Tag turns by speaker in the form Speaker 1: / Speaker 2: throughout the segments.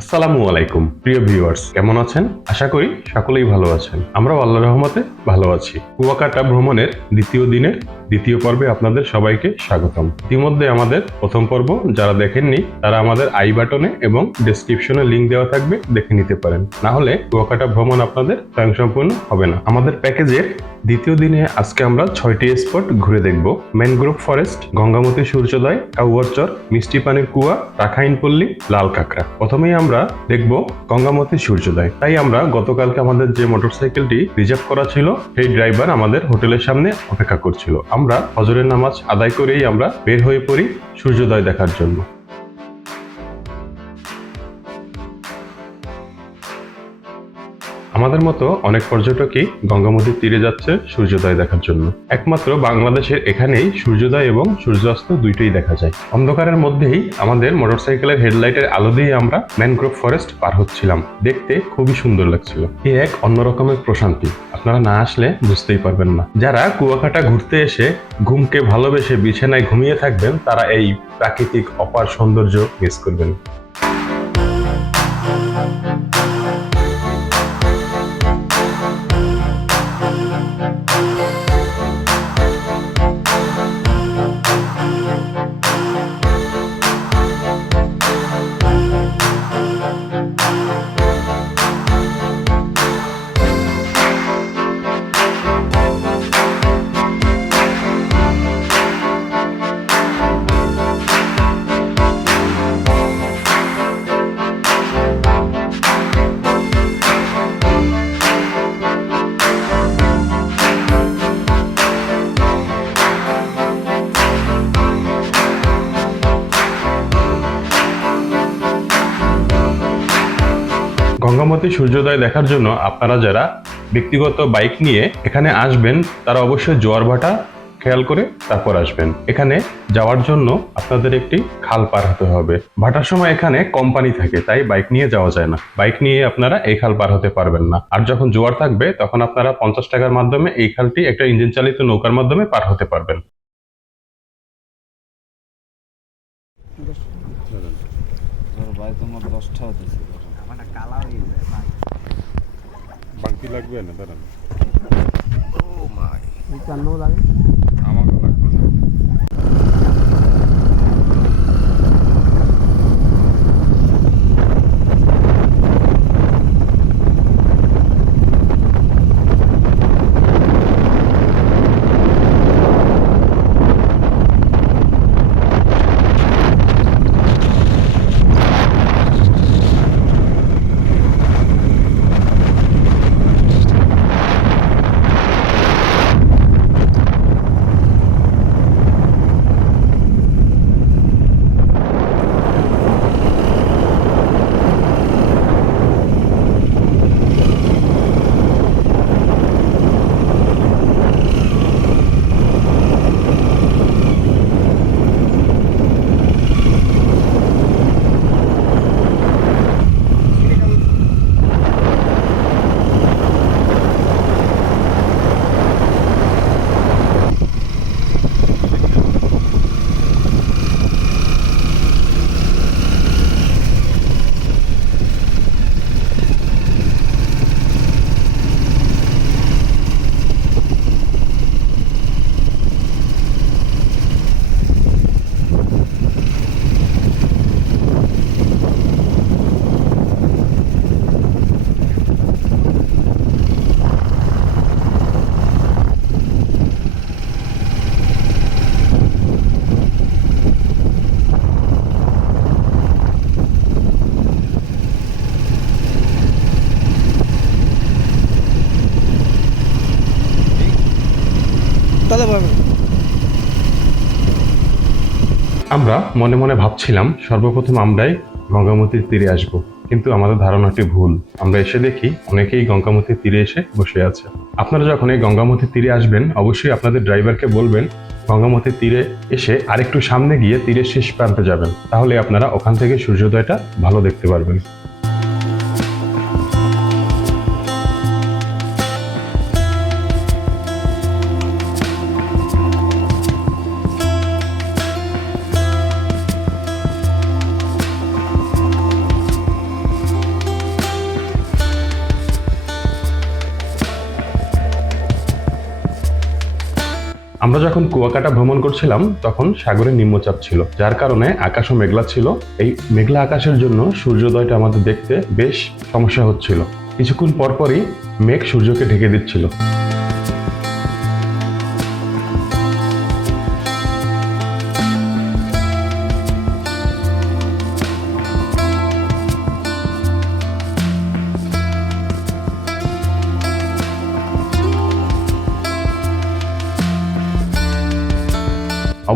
Speaker 1: আসসালামু আলাইকুম। প্রিয় ভিউয়ার্স, কেমন আছেন? আশা করি সকলেই ভালো আছেন। আমরা আল্লাহ রহমতে ভালো আছি। কুয়াকাটা ভ্রমণের দ্বিতীয় দিনের দ্বিতীয় পর্বে আপনাদের সবাইকে স্বাগতম। ইতিমধ্যে আমাদের প্রথম পর্ব, যারা দেখেননি, তারা আমাদের আই বাটনে এবং ডেসক্রিপশনে লিংক দেওয়া থাকবে, দেখে নিতে পারেন। না হলে কুয়াকাটা ভ্রমণ আপনাদের স্বয়ংসম্পূর্ণ হবে না। আমাদের প্যাকেজের দ্বিতীয় দিনে আজকে আমরা ছয়টি স্পট ঘুরে দেখব। ম্যানগ্রোভ ফরেস্ট, গঙ্গামতী সূর্যোদয় কাউয়ারচর মিষ্টি পানির কুয়া, রাখাইনপল্লী লাল কাঁকড়া প্রথমেই আমরা দেখব গঙ্গামতি সূর্যোদয়। তাই আমরা গতকালকে আমাদের যে মোটরসাইকেলটি রিজার্ভ করা ছিল, সেই ড্রাইভার আমাদের হোটেলের সামনে অপেক্ষা করছিল। আমরা হজরের নামাজ আদায় করেই আমরা বের হয়ে পড়ি সূর্যোদয় দেখার জন্য। আমাদের মতো অনেক পর্যটকই গঙ্গামতির তীরে যাচ্ছে সূর্যোদয় দেখার জন্য। একমাত্র বাংলাদেশের এখানেই সূর্যোদয় এবং সূর্যাস্ত দুইটাই দেখা যায়। অন্ধকারের মধ্যেই আমাদের মোটরসাইকেলের হেডলাইটের আলো দিয়ে আমরা ম্যানগ্রোভ ফরেস্ট পার হচ্ছিলাম। দেখতে খুবই সুন্দর লাগছিল। এ এক অন্যরকমের প্রশান্তি। আপনারা না আসলে বুঝতেই পারবেন না। যারা কুয়াকাটা ঘুরতে এসে ঘুমকে ভালোবেসে বিছানায় ঘুমিয়ে থাকবেন, তারা এই প্রাকৃতিক অপার সৌন্দর্য মিস করবেন। গঙ্গামতী সূর্যোদয় দেখার জন্য আপনারা যারা ব্যক্তিগত বাইক নিয়ে এখানে আসবেন, তারা অবশ্যই জোয়ার ভাটা খেয়াল করে তারপর আসবেন। এখানে যাওয়ার জন্য আপনাদের একটি খাল পার হতে হবে। ভাটার সময় এখানে কোম্পানি থাকে, তাই বাইক নিয়ে যাওয়া যায় না। বাইক নিয়ে আপনারা এই খাল পার হতে পারবেন না। আর যখন জোয়ার থাকবে, তখন আপনারা পঞ্চাশ টাকার মাধ্যমে এই খালটি একটা ইঞ্জিন চালিত নৌকার মাধ্যমে পার হতে পারবেন।
Speaker 2: দশটা হতেছে।
Speaker 3: বাড়তি লাগবে না দাঁড়ান।
Speaker 2: চান্নও লাগে?
Speaker 3: আমাকে
Speaker 2: তাহলে পারবে
Speaker 1: আমরা মনে মনে ভাবছিলাম সর্বপ্রথম আমরাই গঙ্গামতির তীরে আসব, কিন্তু আমাদের ধারণাটি ভুল। আমরা এসে দেখি অনেকেই গঙ্গামতির তীরে এসে বসে আছে। আপনারা যখন এই গঙ্গামতির তীরে আসবেন, অবশ্যই আপনাদের ড্রাইভারকে বলবেন, গঙ্গামতির তীরে এসে আরেকটু সামনে গিয়ে তীরের শেষ প্রান্তে যাবেন। তাহলে আপনারা ওখান থেকে সূর্যোদয়টা ভালো দেখতে পারবেন। যখন কুয়াকাটা ভ্রমণ করছিলাম, তখন সাগরে নিম্নচাপ ছিল, যার কারণে আকাশও মেঘলা ছিল। এই মেঘলা আকাশের জন্য সূর্যোদয়টা আমাদের দেখতে বেশ সমস্যা হচ্ছিল। কিছুক্ষণ পরপরই মেঘ সূর্যকে ঢেকে দিচ্ছিল।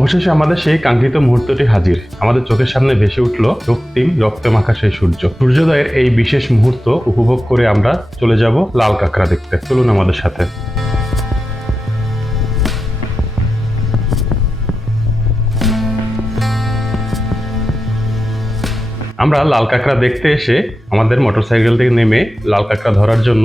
Speaker 1: অবশেষে আমাদের সেই কাঙ্ক্ষিত মুহূর্তটি হাজির। আমাদের চোখের সামনে ভেসে উঠল রক্তিম রক্তমাখা সেই সূর্য। সূর্যোদয়ের এই বিশেষ মুহূর্ত উপভোগ করে আমরা চলে যাব লাল কাঁকড়া দেখতে। চলুন আমাদের সাথে। আমরা লাল কাঁকড়া দেখতে এসে আমাদের মোটরসাইকেল থেকে নেমে লাল কাঁকড়া ধরার জন্য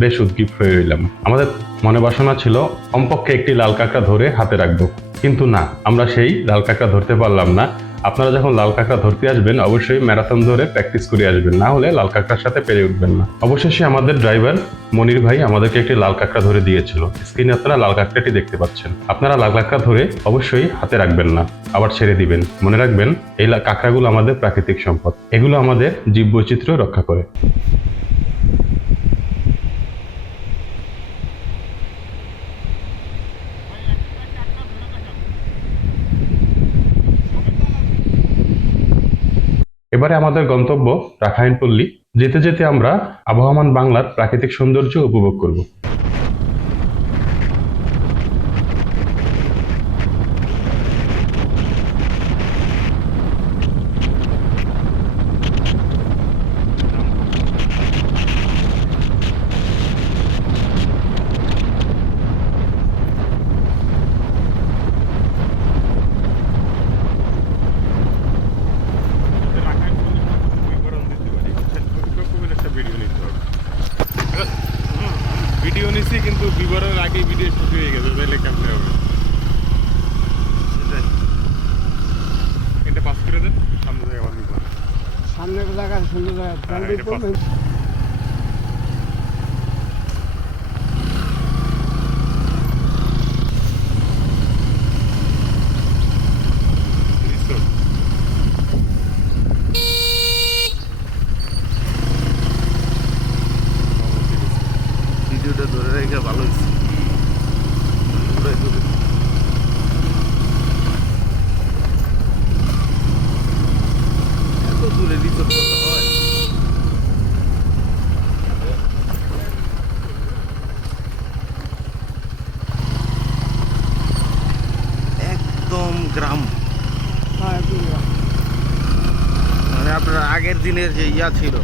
Speaker 1: বেশ উদ্গ্রীব হয়ে রইলাম। আমাদের মনে বাসনা ছিল, কমপক্ষে একটি লাল কাঁকড়া ধরে হাতে রাখব। কিন্তু না, আমরা সেই লাল কাঁকড়া ধরতে পারলাম না। আপনারা যখন লাল কাঁকড়া ধরতে আসবেন, অবশ্যই ম্যারাথন ধরে প্র্যাকটিস করে আসবেন, না হলে লাল কাঁকড়ার সাথে পেরে উঠবেন না। অবশেষে আমাদের ড্রাইভার মনির ভাই আমাদেরকে একটি লাল কাঁকড়া ধরে দিয়েছিল। স্ক্রিনে আপনারা লাল কাঁকড়াটি দেখতে পাচ্ছেন। আপনারা লাল কাঁকড়া ধরে অবশ্যই হাতে রাখবেন না, আবার ছেড়ে দিবেন। মনে রাখবেন, এই কাঁকড়াগুলো আমাদের প্রাকৃতিক সম্পদ। এগুলো আমাদের জীববৈচিত্র্য রক্ষা করে। এবারে আমাদের গন্তব্য রাখাইনপল্লী যেতে যেতে আমরা আবহমান বাংলার প্রাকৃতিক সৌন্দর্য উপভোগ করব
Speaker 3: ভিডিও নিছি কিন্তু বিবরণের আগে ভিডিও শুরু হয়ে গেছে তাহলে কেমনে হবে? এটা পাস করে দেন সামনে থেকে আবার নিবো
Speaker 2: সামনে জায়গা সুন্দর জায়গা
Speaker 3: হ্যাঁ,
Speaker 2: ব্যান্ডেজ
Speaker 3: এটা
Speaker 2: করবেন
Speaker 3: রিসোর্ট
Speaker 4: ভিডিওটা ধরে রেখে ভালো হয়েছে পুরাই ধরে এত দূরে রিসোর্ট করতে হয় একদম গ্রাম
Speaker 2: হ্যাঁ একটু ঘোরা।
Speaker 4: মানে আপনার আগের দিনের যে ইয়া ছিল।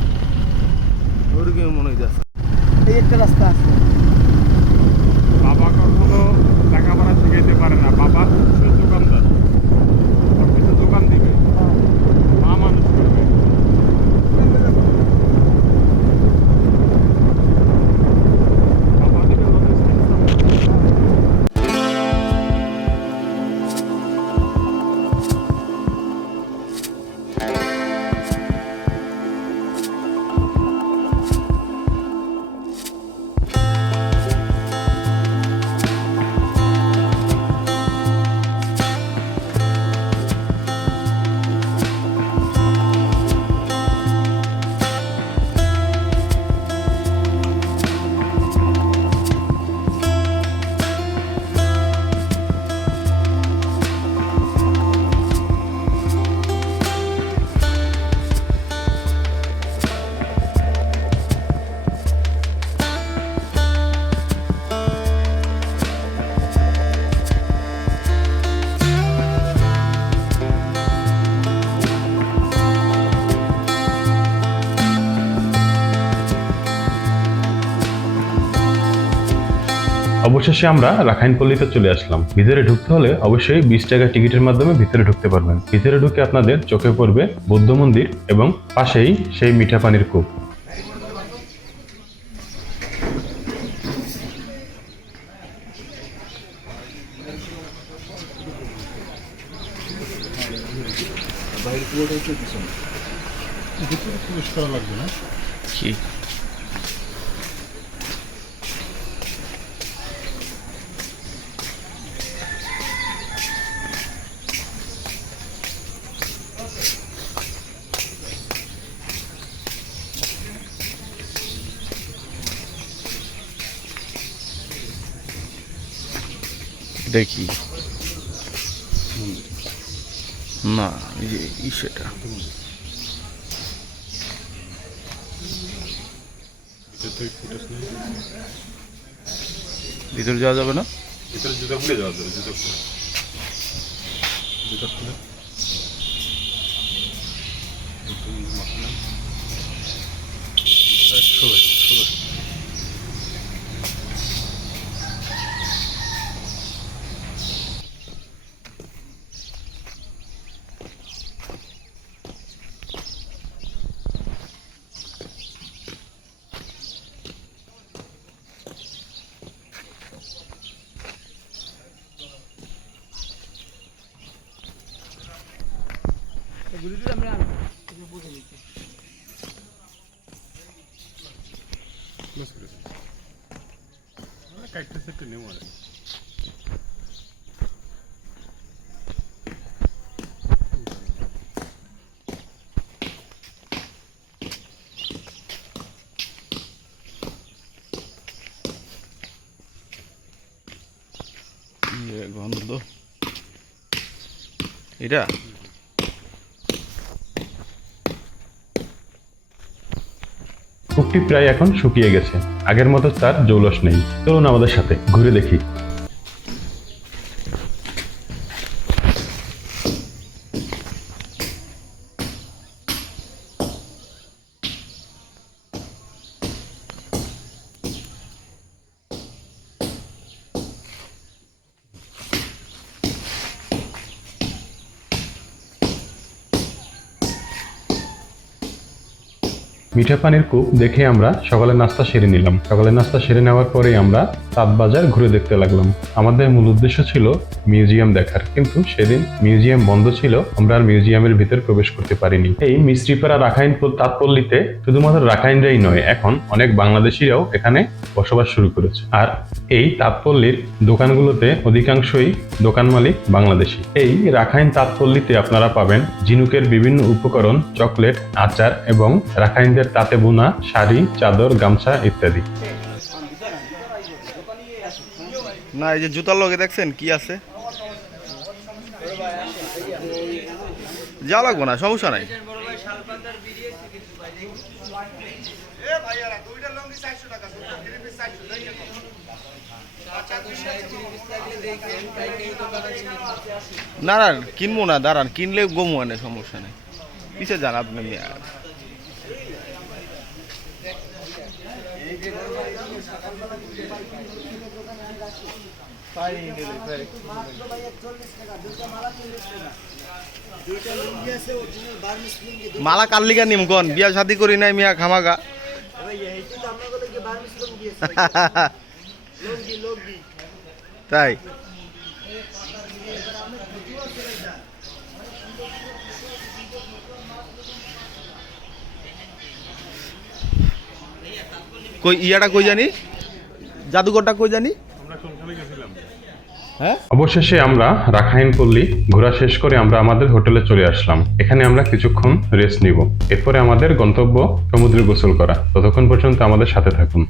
Speaker 1: অবশেষে আমরা রাখাইনপল্লীতে চলে আসলাম। ভিতরে ঢুকতে হলে অবশ্যই বিশ টাকা টিকিটের মাধ্যমে ভিতরে ঢুকতে পারবেন। ভিতরে ঢুকে আপনাদের চোখে পড়বে বৌদ্ধ মন্দির এবং পাশেই সেই মিঠা পানির কূপ।
Speaker 3: পরিষ্কার লাগবে না?
Speaker 4: কি? এটা কি না যে ই সেটা। ভিতরে যাওয়া যাবে না?
Speaker 1: ভিতরে জুতো খুলে যাওয়া যাবে জুতো খুলে। জুতো খুলে। কাইটটা সেটটা নেব আর
Speaker 4: গন্ধ। এটা?
Speaker 1: প্রায় এখন শুকিয়ে গেছে। আগের মতো তার জৌলস নেই। চলুন আমাদের সাথে ঘুরে দেখি। মিঠা পানির কূপ দেখে আমরা সকালের নাস্তা সেরে নিলাম। সকালের নাস্তা সেরে নেওয়ার পরে আমরা তাঁত বাজার ঘুরে দেখতে লাগলাম। আমাদের মূল উদ্দেশ্য ছিল মিউজিয়াম দেখার, কিন্তু সেদিন মিউজিয়াম বন্ধ ছিল, আমরা আর মিউজিয়ামের ভিতর প্রবেশ করতে পারিনি। এই মিস্ত্রিপাড়া রাখাইন তাঁতপল্লীতে শুধুমাত্র রাখাইনরাই নয়, এখন অনেক বাংলাদেশিরাও এখানে বসবাস শুরু করেছে। আর এই তাঁতপল্লীর দোকানগুলোতে অধিকাংশই দোকান মালিক বাংলাদেশি। এই রাখাইন তাঁতপল্লীতে আপনারা পাবেন ঝিনুকের বিভিন্ন উপকরণ, চকলেট, আচার এবং রাখাইনদের তাঁতে বোনা, শাড়ি, চাদর, গামছা ইত্যাদি।
Speaker 4: না, এই যে জুতার লগে দেখছেন, কি আছে? যা লাগবো না, সমস্যা নাই। না না কিনবো না, দাঁড়ান কিনলে গমু আনে সমস্যা নেই। পিছে যান আপনি মালা কার লিগা নিম বিয়া শাদি করি নাই মিয়া খামাগা। তাই। কই, ইয়াটা কই জানি? জাদুঘরটা কই জানি? হ্যাঁ?
Speaker 1: অবশেষে আমরা রাখাইন পল্লী ঘোরা শেষ করে আমরা আমাদের হোটেলে চলে আসলাম। এখানে আমরা কিছুক্ষণ রেস্ট নিব। এরপরে আমাদের গন্তব্য সমুদ্রে গোসল করা। ততক্ষণ পর্যন্ত আমাদের সাথে থাকুন।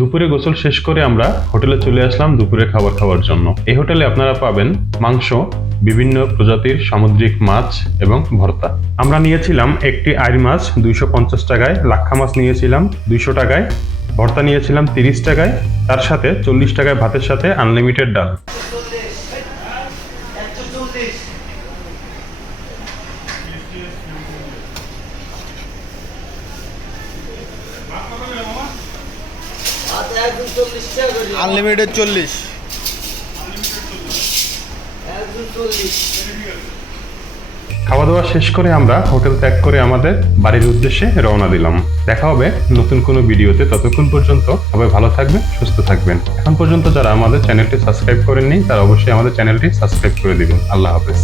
Speaker 1: দুপুরে গোসল শেষ করে আমরা হোটেলে চলে আসলাম দুপুরে খাবার খাওয়ার জন্য। এই হোটেলে আপনারা পাবেন মাংস, বিভিন্ন প্রজাতির সামুদ্রিক মাছ এবং ভর্তা। আমরা নিয়েছিলাম একটি আইর মাছ দুইশো পঞ্চাশ টাকায়, লাক্ষা মাছ নিয়েছিলাম দুইশো টাকায়, ভর্তা নিয়েছিলাম তিরিশ টাকায়, তার সাথে চল্লিশ টাকায় ভাতের সাথে আনলিমিটেড ডাল
Speaker 2: একদম চল্লিশ টাকা করে
Speaker 4: আনলিমিটেড
Speaker 2: চল্লিশ।
Speaker 1: খাওয়া দাওয়া শেষ করে আমরা হোটেল ত্যাগ করে আমাদের বাড়ির উদ্দেশ্যে রওনা দিলাম। দেখা হবে নতুন কোনো ভিডিওতে। ততক্ষণ পর্যন্ত সবাই ভালো থাকবেন, সুস্থ থাকবেন। এখন পর্যন্ত যারা আমাদের চ্যানেলটি সাবস্ক্রাইব করেননি, তারা অবশ্যই আমাদের চ্যানেলটি সাবস্ক্রাইব করে দিবেন। আল্লাহ হাফেজ।